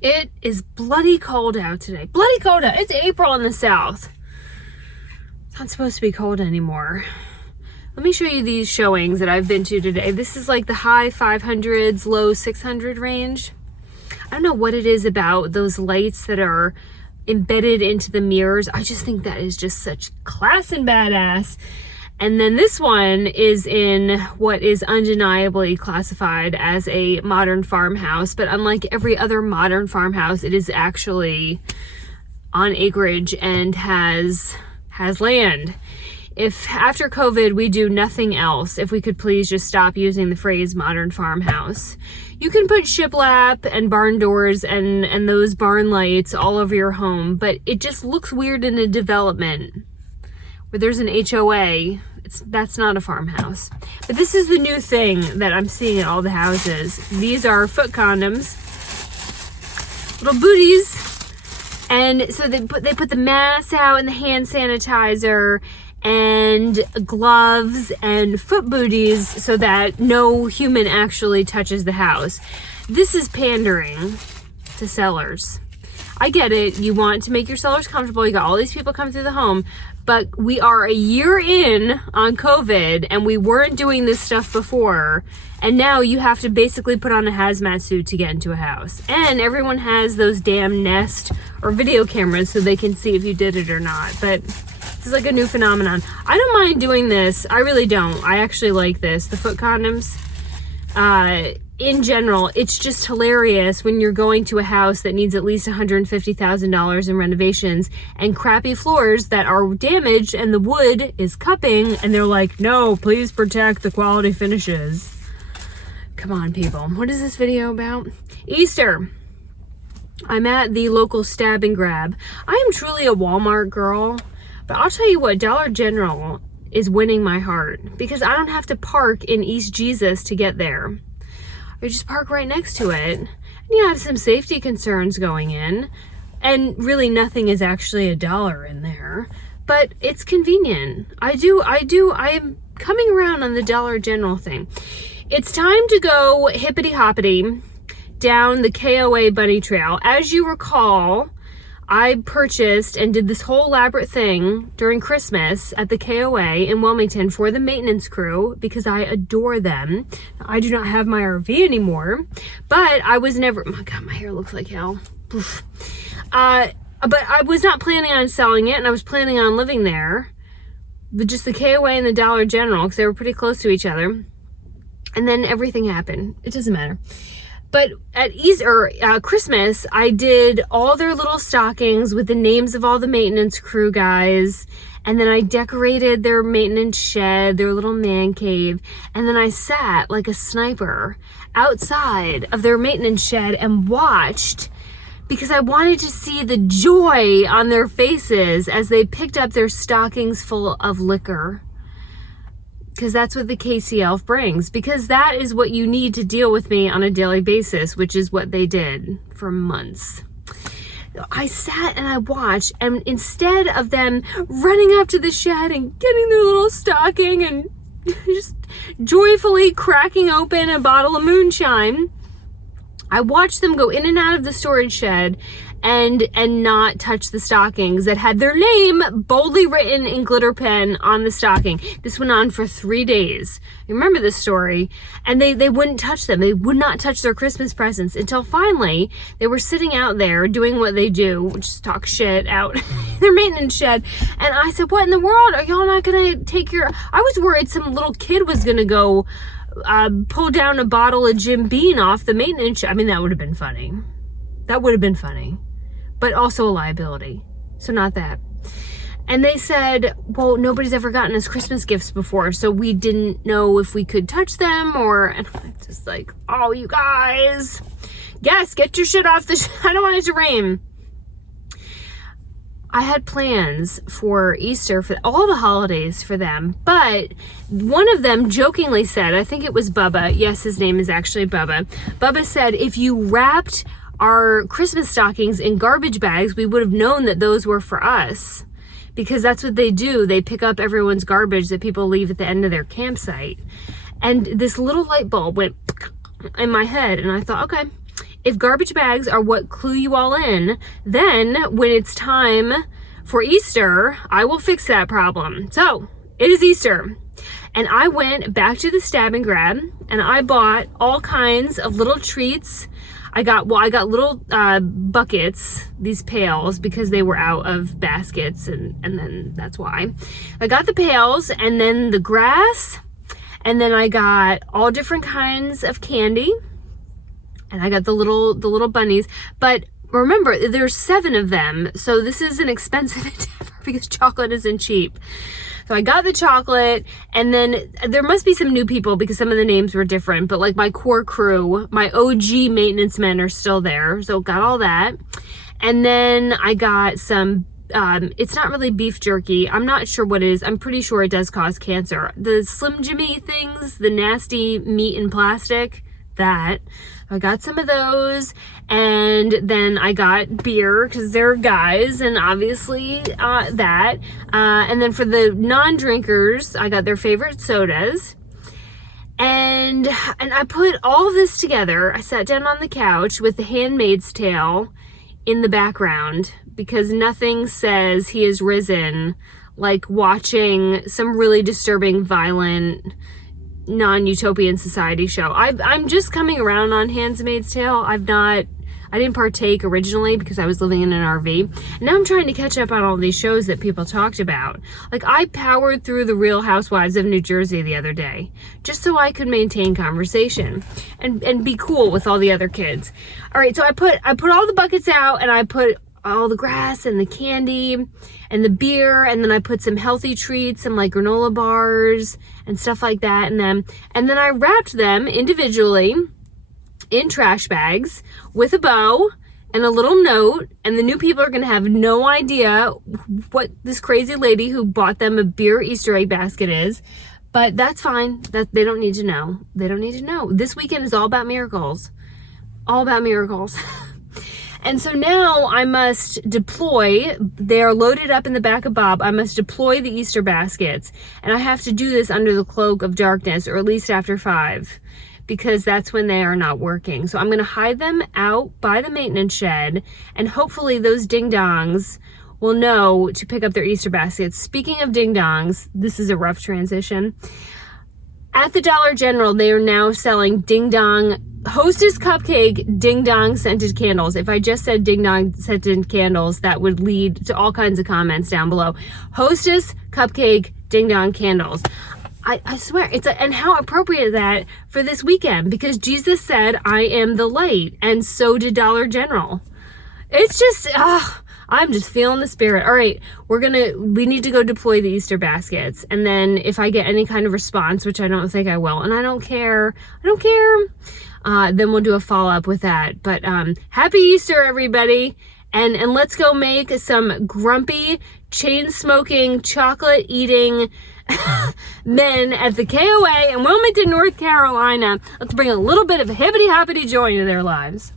It is bloody cold out today. Bloody cold out. It's April in the South. It's not supposed to be cold anymore. Let me show you these showings that I've been to today. This is like the high 500s, low 600 range. I don't know what it is about those lights that are embedded into the mirrors. I just think that is just such class and badass. And then this one is in what is undeniably classified as a modern farmhouse, but unlike every other modern farmhouse, it is actually on acreage and has land. If after COVID we do nothing else, if we could please just stop using the phrase modern farmhouse. You can put shiplap and barn doors and those barn lights all over your home, but it just looks weird in a development where there's an HOA. That's not a farmhouse. But this is the new thing that I'm seeing at all the houses. These are foot condoms, little booties, and so they put the masks out and the hand sanitizer and gloves and foot booties so that no human actually touches the house. This is pandering to sellers. I get it. You want to make your sellers comfortable. You got all these people come through the home, but we are a year in on COVID and we weren't doing this stuff before. And now you have to basically put on a hazmat suit to get into a house. And everyone has those damn Nest or video cameras so they can see if you did it or not. But this is like a new phenomenon. I don't mind doing this. I really don't. I actually like this. The foot condoms. In general, it's just hilarious when you're going to a house that needs at least $150,000 in renovations and crappy floors that are damaged and the wood is cupping and they're like, no, please protect the quality finishes. Come on, people. What is this video about? Easter. I'm at the local stab and grab. I am truly a Walmart girl, but I'll tell you what, Dollar General is winning my heart because I don't have to park in East Jesus to get there. Or just park right next to it. And you have some safety concerns going in. And really nothing is actually $1 in there. But it's convenient. I am coming around on the Dollar General thing. It's time to go hippity hoppity down the KOA bunny trail. As you recall, I purchased and did this whole elaborate thing during Christmas at the KOA in Wilmington for the maintenance crew because I adore them. I do not have my RV anymore, but I was never, oh my God, my hair looks like hell. Oof. But I was not planning on selling it and I was planning on living there. But just the KOA and the Dollar General because they were pretty close to each other. And then everything happened. It doesn't matter. But at Christmas, I did all their little stockings with the names of all the maintenance crew guys. And then I decorated their maintenance shed, their little man cave. And then I sat like a sniper outside of their maintenance shed and watched because I wanted to see the joy on their faces as they picked up their stockings full of liquor. Because that's what the KCL brings. Because that is what you need to deal with me on a daily basis, which is what they did for months. I sat and I watched, and instead of them running up to the shed and getting their little stocking and just joyfully cracking open a bottle of moonshine, I watched them go in and out of the storage shed and not touch the stockings that had their name boldly written in glitter pen on the stocking. This went on for 3 days. You remember this story? And they wouldn't touch them. They would not touch their Christmas presents until finally they were sitting out there doing what they do, which is talk shit out their maintenance shed. And I said, what in the world? Are y'all not gonna take your... I was worried some little kid was gonna go pull down a bottle of Jim Beam off the maintenance shed. I mean, that would have been funny. That would have been funny. But also a liability. So not that. And they said, well, nobody's ever gotten us Christmas gifts before, so we didn't know if we could touch them or, and I'm just like, oh, you guys. Yes, get your shit off the, I don't want it to rain. I had plans for Easter, for all the holidays for them, but one of them jokingly said, I think it was Bubba. Yes, his name is actually Bubba. Bubba said, if you wrapped our Christmas stockings in garbage bags, we would have known that those were for us because that's what they do. They pick up everyone's garbage that people leave at the end of their campsite. And this little light bulb went in my head and I thought, okay, if garbage bags are what clue you all in, then when it's time for Easter, I will fix that problem. So it is Easter. And I went back to the Stab and Grab and I bought all kinds of little treats. I got little buckets, these pails, because they were out of baskets, and then that's why. I got the pails and then the grass, and then I got all different kinds of candy, and I got the little bunnies. But remember, there's 7 of them, so this is an expensive endeavor because chocolate isn't cheap. So I got the chocolate, and then there must be some new people because some of the names were different, but like my core crew, my OG maintenance men are still there. So got all that. And then I got some, it's not really beef jerky. I'm not sure what it is. I'm pretty sure it does cause cancer. The Slim Jimmy things, the nasty meat in plastic, that. I got some of those, and then I got beer because they're guys, and obviously that. And then for the non-drinkers, I got their favorite sodas. And I put all this together. I sat down on the couch with The Handmaid's Tale in the background because nothing says he is risen like watching some really disturbing, violent, non-utopian society show. I'm just coming around on Handmaid's Tale. I didn't partake originally because I was living in an RV. Now I'm trying to catch up on all these shows that people talked about. Like I powered through The Real Housewives of New Jersey the other day just so I could maintain conversation and be cool with all the other kids. All right, so I put all the buckets out, and I put all the grass and the candy and the beer, and then I put some healthy treats, some like granola bars and stuff like that, and then I wrapped them individually in trash bags with a bow and a little note, and the new people are going to have no idea what this crazy lady who bought them a beer Easter egg basket is, but that's fine. That they don't need to know. They don't need to know. This weekend is all about miracles. All about miracles. And so now I must deploy, they are loaded up in the back of Bob, I must deploy the Easter baskets. And I have to do this under the cloak of darkness, or at least after 5, because that's when they are not working. So I'm going to hide them out by the maintenance shed, and hopefully those ding-dongs will know to pick up their Easter baskets. Speaking of ding-dongs, this is a rough transition. At the Dollar General, they are now selling ding-dong Hostess Cupcake Ding Dong scented candles. If I just said Ding Dong scented candles, that would lead to all kinds of comments down below. Hostess Cupcake Ding Dong candles. I swear, and how appropriate that for this weekend, because Jesus said, I am the light, and so did Dollar General. It's just, I'm just feeling the spirit. All right, we need to go deploy the Easter baskets. And then if I get any kind of response, which I don't think I will, and I don't care, then we'll do a follow-up with that. But happy Easter, everybody. And let's go make some grumpy, chain-smoking, chocolate-eating men at the KOA in Wilmington, North Carolina. Let's bring a little bit of hippity-hoppity joy into their lives.